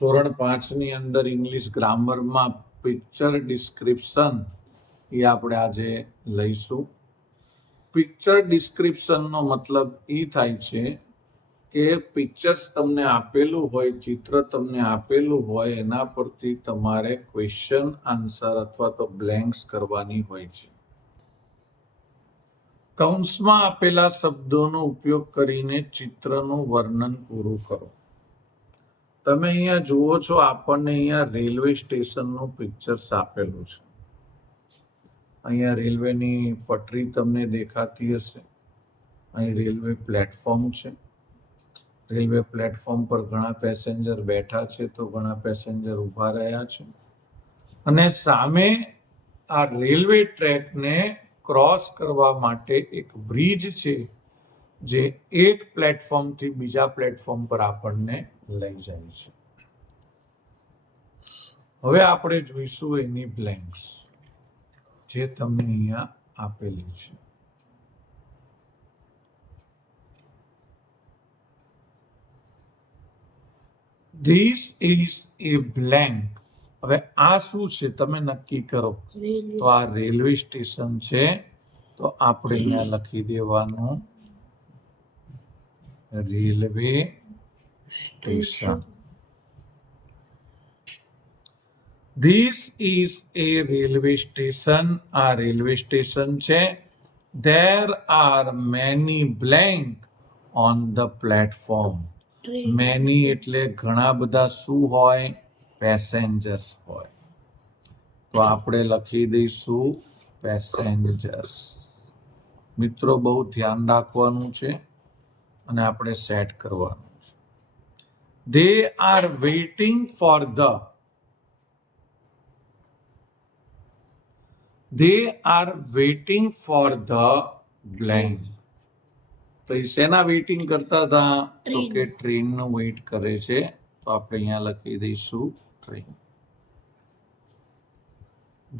ધોરણ 5ની અંદર English ગ્રામરમાં picture description એ આપણે આજે લઈશું. પિક્ચર ડિસ્ક્રિપ્શનનો મતલબ એ થાય છે કે પિક્ચર્સ તમને આપેલું હોય, ચિત્ર તમને આપેલું હોય, એના પરથી તમારે ક્વેશ્ચન આન્સર અથવા તો બ્લેન્ક્સ કરવાની હોય છે. કૌંસમાં આપેલા શબ્દોનો ઉપયોગ કરીને ચિત્રનું વર્ણન પૂરું કરો. તમે અહીંયા જુઓ છો, આપણને અહીંયા રેલવે સ્ટેશનનું પિક્ચર્સ આપેલું છે. અહીંયા રેલવેની પટરી તમને દેખાતી હશે. અહીં રેલવે પ્લેટફોર્મ છે. રેલવે પ્લેટફોર્મ પર ઘણા પેસેન્જર બેઠા છે તો ઘણા પેસેન્જર ઊભા રહ્યા છે. અને સામે આ રેલવે ટ્રેકને ક્રોસ કરવા માટે એક બ્રિજ છે જે એક પ્લેટફોર્મથી બીજા પ્લેટફોર્મ પર આપણને લઈ જાય છે. હવે આપણે જોઈશું એની બ્લેન્ક્સ જે તમને અહીંયા આપેલી છે. This is a blank. હવે આ શું છે તમે નક્કી કરો. તો આ રેલવે સ્ટેશન છે તો આપણે અહીંયા લખી દેવાનું railway station. This is a railway station. આ રેલવે સ્ટેશન છે. There are many blank on the platform. Many એટલે ઘણા બધા શું હોય? પેસેન્જર્સ હોય. તો આપણે લખી દઈશું પેસેન્જર્સ. મિત્રો બહુ ધ્યાન રાખવાનું છે અને આપણે સેટ કરવાનું છે. They are waiting for the. They are waiting for the blank. તો એ શેના વેઇટિંગ કરતા હતા? તો કે ટ્રેનનું વેઇટ કરે છે. તો આપણે અહીંયા લખી દઈશું train.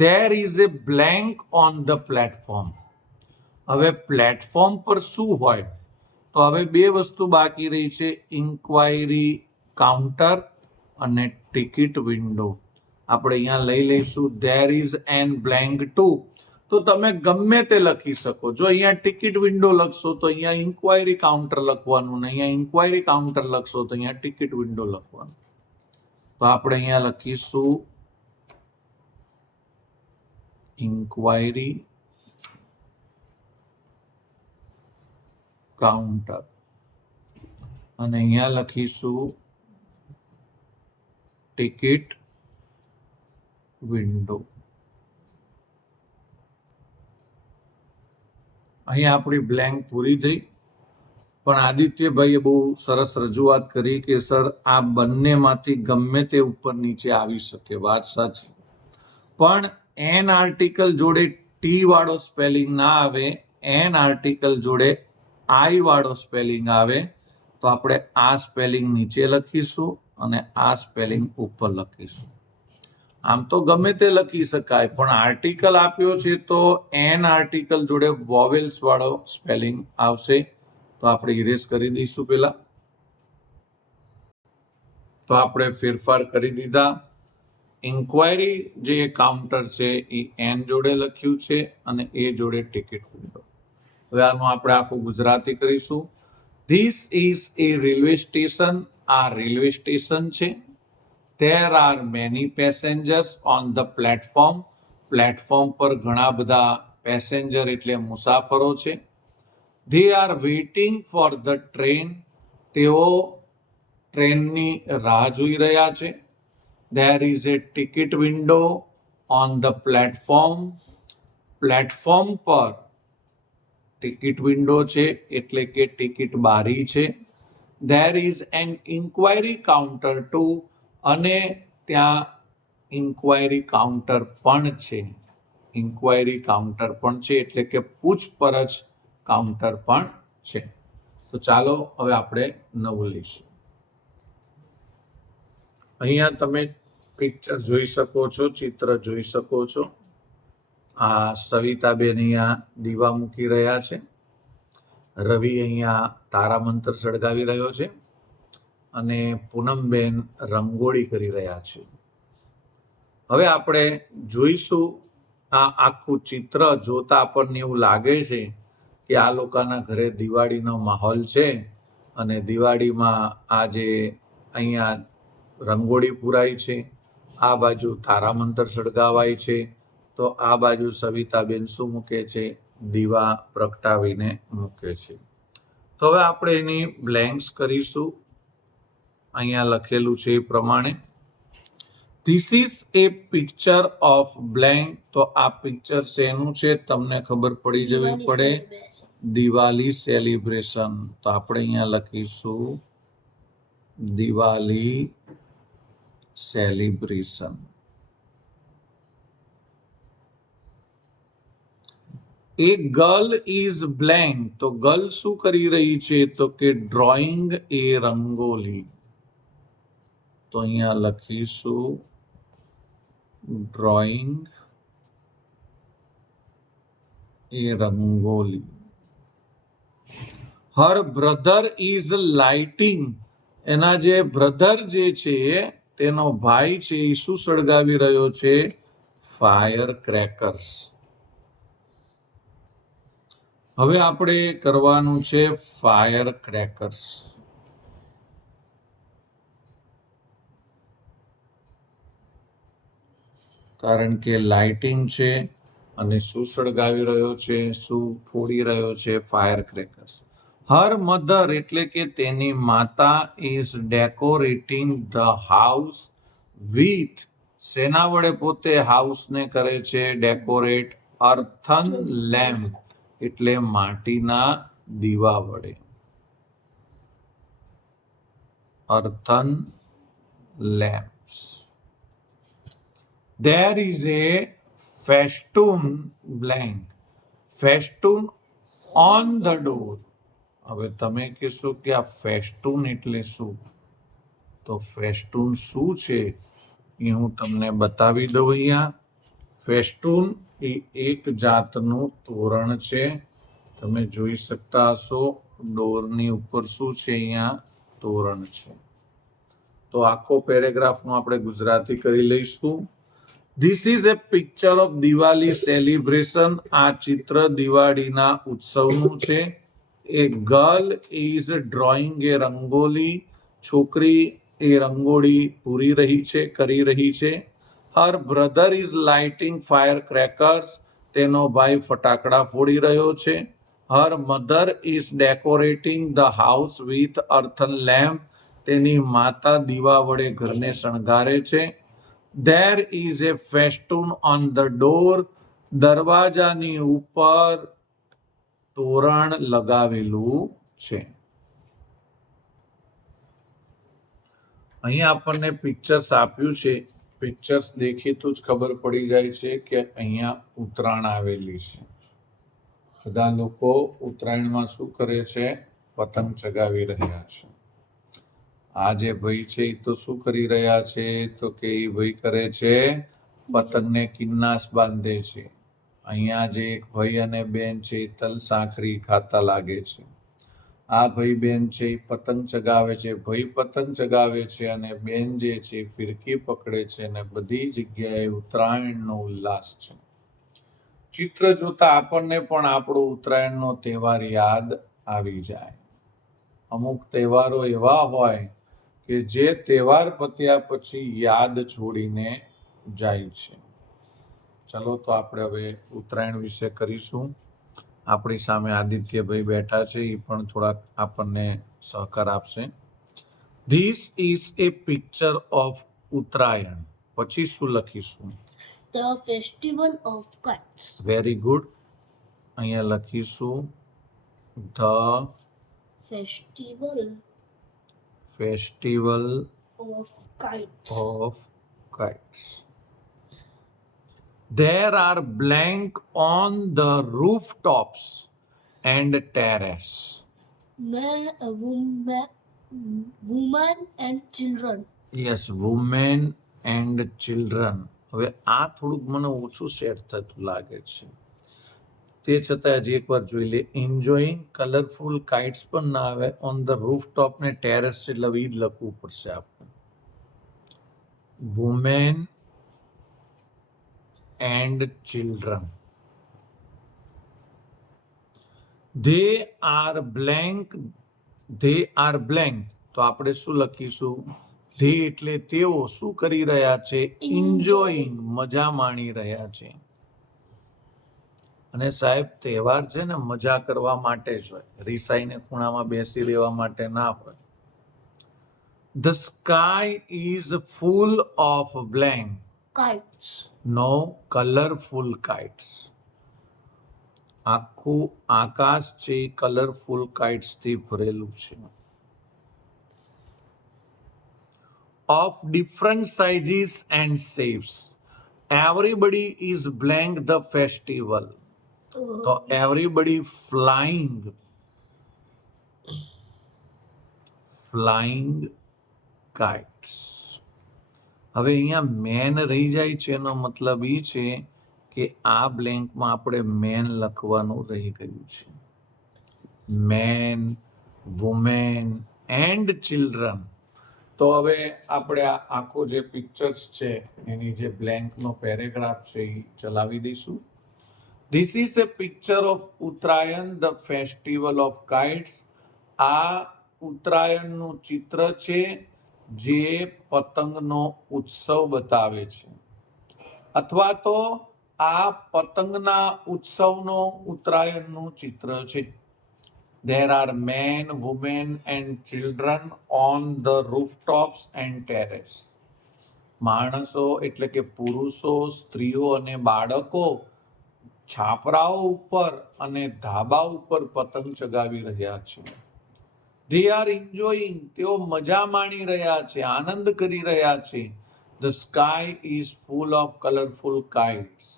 There is a blank on the platform. હવે પ્લેટફોર્મ પર શું હોય? તો હવે બે વસ્તુ બાકી રહી છે, ઇન્ક્વાયરી કાઉન્ટર અને ટિકિટ વિન્ડો. આપણે અહીંયા લઈ લઈશું there is an blank too. તો તમે ગમે તે લખી શકો. જો અહીંયા ટિકિટ વિન્ડો લખશો તો અહીંયા ઇન્ક્વાયરી કાઉન્ટર લખવાનું, ને અહીંયા ઇન્ક્વાયરી કાઉન્ટર લખશો તો અહીંયા ટિકિટ વિન્ડો લખવાનું. તો આપણે અહીંયા લખીશું ઇન્ક્વાયરી કાઉન્ટર અને અહીંયા લખીશું ટિકિટ વિન્ડો. અહીંયા આપણી બ્લેન્ક પૂરી થઈ. પણ આદિત્યભાઈએ બહુ સરસ રજૂઆત કરી કે સર આ બંનેમાંથી ગમે તે ઉપર નીચે આવી શકે. વાત સાચી. પણ એન આર્ટિકલ જોડે ટી વાળો સ્પેલિંગ ના આવે, એન આર્ટિકલ જોડે આઈ વાળો સ્પેલિંગ આવે તો આપણે આ સ્પેલિંગ નીચે લખીશું અને આ સ્પેલિંગ ઉપર લખીશું. આમ તો ગમે તે લખી શકાય, પણ આર્ટિકલ આપ્યો છે તો એન આર્ટિકલ જોડે વોવેલ્સ વાળો સ્પેલિંગ આવશે. તો આપણે ઇરેઝ કરી દઈશું પેલા. તો આપણે ફેરફાર કરી દીધા. ઇન્ક્વાયરી જે કાઉન્ટર છે એ એન જોડે લખ્યું છે અને એ જોડે ટિકિટ વિન્ડો. હવે આનું આપણે આખું ગુજરાતી કરીશું. This is A railway station. આ રેલવે સ્ટેશન છે. There are many passengers on the platform. Platform પર ઘણા બધા પેસેન્જર એટલે મુસાફરો છે. They are waiting for the train. તેઓ ટ્રેનની રાહ જોઈ રહ્યા છે. There is a ticket window on the platform. Platform પર ટિકિટ વિન્ડો છે એટલે કે ટિકિટ બારી છે. There is an inquiry counter too. અને ત્યાં ઇન્ક્વાયરી કાઉન્ટર પણ છે. ઇન્ક્વાયરી કાઉન્ટર પણ છે એટલે કે પૂછપરછ કાઉન્ટર પણ છે. તો ચાલો હવે આપણે નવું લઈશું. અહીંયા તમે પિક્ચર જોઈ શકો છો, ચિત્ર જોઈ શકો છો. આ સવિતાબેન અહીંયા દીવા મૂકી રહ્યા છે. રવિ અહીંયા તારા મંત્ર સળગાવી રહ્યો છે. અને પૂનમબેન રંગોળી કરી રહ્યા છે. હવે આપણે જોઈશું આ આખું ચિત્ર જોતા આપણને એવું લાગે છે કે આ લોકોના ઘરે દિવાળીનો માહોલ છે અને દિવાળીમાં આ જે અહીંયા રંગોળી પૂરાય છે, આ બાજુ તારામંતર સળગાવાય છે, તો આ બાજુ સવિતાબેન શું મૂકે છે? દીવા પ્રગટાવીને મૂકે છે. તો હવે આપણે એની બ્લેન્ક્સ કરીશું. અહીંયા લખેલું છે એ પ્રમાણે, this is A picture of blank. તો આ પિક્ચર શેનું છે તમને ખબર પડી જવી પડે. દિવાળી સેલિબ્રેશન. તો આપણે અહીંયા લખીશું Diwali celebration. A girl is blank. તો ગર્લ શું કરી રહી છે? તો કે ડ્રોઈંગ એ રંગોલી. તો અહીંયા લખીશું drawing A rangoli. Har brother is lighting. એના જે બ્રધર જે છે, તેનો ભાઈ છે, એ શું સળગાવી રહ્યો છે? Fire crackers. હવે આપણે કરવાનું છે ફાયર ક્રેકર્સ. કારણ કે લાઇટિંગ છે અને શું સળગાવી રહ્યો છે? શું ફોડી રહ્યો છે? Fire crackers. હર મધર એટલે કે તેની માતા is decorating the house with. શેના વડે પોતે હાઉસને કરે છે ડેકોરેટ? અર્થન લેમ્પ એટલે માટીના દીવા વડે. Earthen lamps. There is a festoon blank. Festoon on the door. હવે તમે કહેશો કે આ ફેસ્ટૂન એટલે શું? તો ફેસ્ટૂન શું છે એ હું તમને બતાવી દઉં. અહીંયા ફેસ્ટૂન એ એક જાતનું તોરણ છે. તમે જોઈ શકતા હશો ડોરની ઉપર શું છે? અહીંયા તોરણ છે. તો આખો પેરેગ્રાફનું આપણે ગુજરાતી કરી લઈશું. This is A picture of Diwali celebration. આ ચિત્ર દિવાળીના ઉત્સવનું છે. એ ગર્લ ઇઝ ડ્રોઈંગ એ રંગોલી. છોકરી એ રંગોળી પૂરી રહી છે, કરી રહી છે. હર brother is lighting fire crackers. તેનો ભાઈ ફટાકડા ફોડી રહ્યો છે. Her mother is decorating the house with earthen lamp. તેની માતા દીવા વડે ઘરને શણગારે છે. There is a festoon on the door. દરવાજાની ઉપર તોરણ લગાવેલું છે. અહીંયા આપણને પિક્ચર્સ આપ્યું છે. પિક્ચર્સ દેખીતું જ ખબર પડી જાય છે કે અહીંયા ઉત્તરાયણ આવેલી છે. બધા લોકો ઉત્તરાયણમાં શું કરે છે? પતંગ ચગાવી રહ્યા છે. આ જે ભાઈ છે એ તો શું કરી રહ્યા છે? તો કે એ ભાઈ કરે છે પતંગને કિન્નાસ બાંધે છે. અહીંયા જે એક ભાઈ અને બેન છે એ તલ સાંકરી ખાતા લાગે છે. આ ભાઈ બેન છે એ પતંગ ચગાવે છે. ભાઈ પતંગ ચગાવે છે અને બેન જે છે એ ફિરકી પકડે છે અને બધી જગ્યાએ ઉત્તરાયણનો ઉલ્લાસ છે. ચિત્ર જોતા આપણને પણ આપણો ઉત્તરાયણનો તહેવાર યાદ આવી જાય. અમુક તહેવારો એવા હોય કે જે તહેવાર પત્યા પછી યાદ છોડીને જાય છે. ચલો તો આપણે હવે ઉત્તરાયણ વિશે કરીશું. આપણી સામે આદિત્યભાઈ બેઠા છે, એ પણ થોડાક આપણને સહકાર આપશે. This is A picture of Uttarayan. પછી શું લખીશું? The festival of kites. Very good. અહીંયા લખીશું the festival of kites. There are blank on the rooftops and terrace. Women and children. Yes, women and children. હવે આ થોડુંક મને ઓછું સેટ થતું લાગે છે. તે છતાં હજી એકવાર જોઈ લે. એન્જોયિંગ કલરફુલ કાઇટ્સ પણ ના આવે. ઓન ધ રૂફટોપ ને ટેરેસ એટલે ઈ જ લખવું પડશે આપણે. Women and children. They are blank. They are blank તો આપણે શું લખીશું? ધે એટલે તેઓ શું કરી રહ્યા છે? એન્જોયિંગ, મજા માણી રહ્યા છે. અને સાહેબ તહેવાર છે ને મજા કરવા માટે જ હોય, રીસાઈને ખૂણામાં બેસી રહેવા માટે ના હોય. The sky is full of blank. kites. No, colourful kites. આખું આકાશ છે એ કલરફુલ કાઇટ્સ થી ભરેલું છે. Of different sizes and shapes. Everybody is blank the festival. તો એવરીબડી ફ્લાઇંગ. Flying kites. હવે અહીંયા મેન રહી જાય છે, એનો મતલબ એ છે કે આ બ્લેન્કમાં આપણે મેન લખવાનું રહી ગયું છે. Men, women and children. તો હવે આપણે આ આખો જે પિક્ચર્સ છે એની જે બ્લેન્કનો પેરેગ્રાફ છે એ ચલાવી દઈશું. This is A picture of Uttarayan, the festival of kites. આ ઉત્તરાયણનું ચિત્ર છે જે પતંગનો ઉત્સવ બતાવે છે, અથવા તો આ પતંગના ઉત્સવનો ઉત્તરાયણનું ચિત્ર છે. There are men, women and children on the rooftops and terrace. માણસો એટલે કે પુરુષો, સ્ત્રીઓ અને બાળકો છાપરાઓ ઉપર અને ધાબા ઉપર પતંગ ચગાવી રહ્યા છે. They are enjoying. તેઓ મજા માણી રહ્યા છે, આનંદ કરી રહ્યા છે. The sky is full of colorful kites.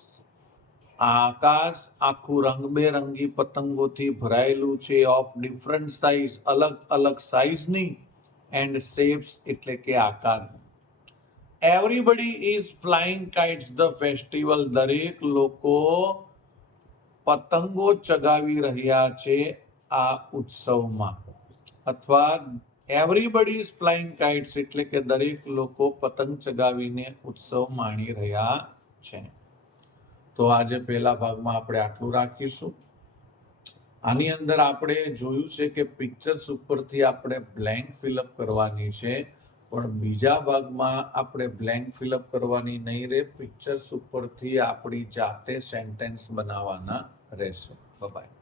આકાશ આખું રંગબેરંગી પતંગોથી ભરાયેલું છે. ઓફ ડિફરન્ટ સાઇઝ, અલગ અલગ સાઇઝની. એન્ડ શેપ્સ એટલે કે આકાર. Everybody is flying kites the festival. દરેક લોકો પતંગો ચગાવી રહ્યા છે આ ઉત્સવમાં. અથવા એવરીબડી ઇઝ ફ્લાઇંગ કાઇટ્સ એટલે કે દરેક લોકો પતંગ ચગાવીને ઉત્સવ માણી રહ્યા છે. તો આજે પહેલા ભાગમાં આપણે આટલું રાખીશું. આની અંદર આપણે જોયું છે કે પિક્ચર્સ ઉપરથી આપણે બ્લેન્ક ફિલઅપ કરવાની છે, પણ બીજા ભાગમાં આપણે બ્લેન્ક ફિલઅપ કરવાની નહીં રહે. પિક્ચર્સ ઉપરથી આપણી જાતે સેન્ટેન્સ બનાવવાના રહેશે. બાય.